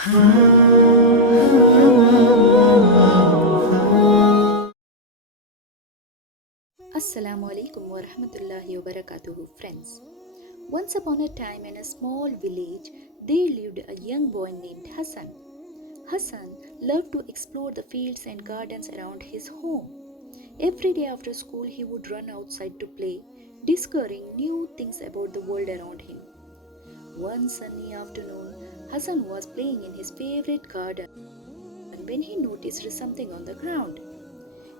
Assalamu alaikum wa rahmatullahi wa barakatuhu, friends. Once upon a time in a small village, there lived a young boy named Hassan. Hassan loved to explore the fields and gardens around his home. Every day after school, he would run outside to play, discovering new things about the world around him. One sunny afternoon, Hassan was playing in his favorite garden when he noticed something on the ground.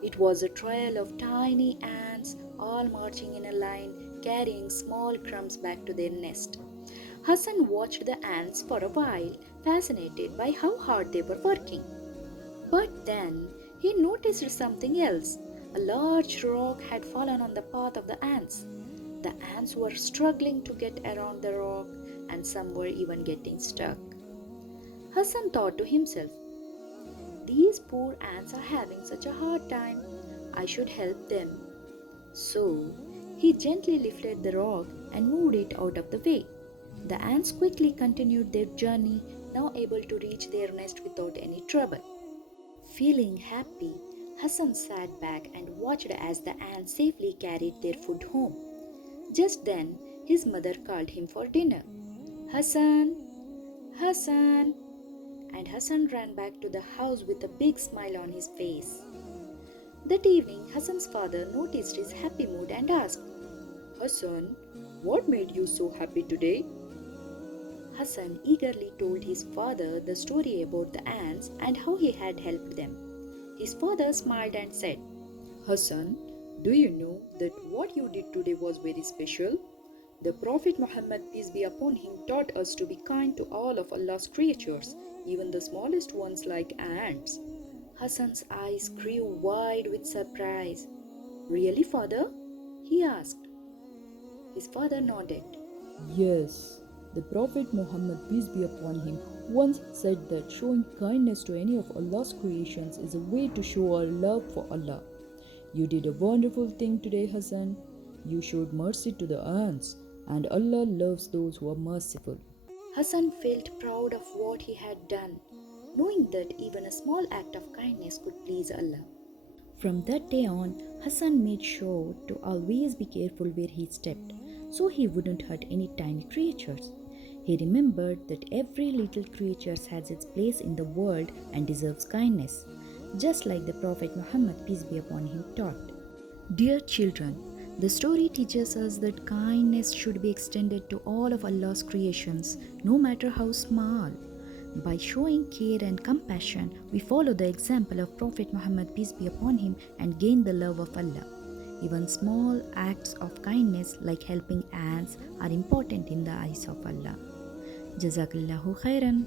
It was a trail of tiny ants, all marching in a line, carrying small crumbs back to their nest. Hassan watched the ants for a while, fascinated by how hard they were working. But then he noticed something else. A large rock had fallen on the path of the ants. The ants were struggling to get around the rock, and some were even getting stuck. Hassan thought to himself, these poor ants are having such a hard time. I should help them. So he gently lifted the rock and moved it out of the way. The ants quickly continued their journey, now able to reach their nest without any trouble. Feeling happy, Hassan sat back and watched as the ants safely carried their food home. Just then, his mother called him for dinner. Hassan, Hassan, and Hassan ran back to the house with a big smile on his face. That evening, Hassan's father noticed his happy mood and asked, Hassan, what made you so happy today? Hassan eagerly told his father the story about the ants and how he had helped them. His father smiled and said, Hassan, do you know that what you did today was very special? The Prophet Muhammad, peace be upon him, taught us to be kind to all of Allah's creatures, even the smallest ones like ants. Hassan's eyes grew wide with surprise. Really, father? He asked. His father nodded. Yes, the Prophet Muhammad, peace be upon him, once said that showing kindness to any of Allah's creations is a way to show our love for Allah. You did a wonderful thing today, Hassan. You showed mercy to the ants, and Allah loves those who are merciful. Hassan felt proud of what he had done, knowing that even a small act of kindness could please Allah. From that day on, Hassan made sure to always be careful where he stepped, so he wouldn't hurt any tiny creatures. He remembered that every little creature has its place in the world and deserves kindness, just like the Prophet Muhammad, peace be upon him, taught. Dear children, the story teaches us that kindness should be extended to all of Allah's creations, no matter how small. By showing care and compassion, we follow the example of Prophet Muhammad, peace be upon him, and gain the love of Allah. Even small acts of kindness like helping ants are important in the eyes of Allah. Jazakallahu khairan.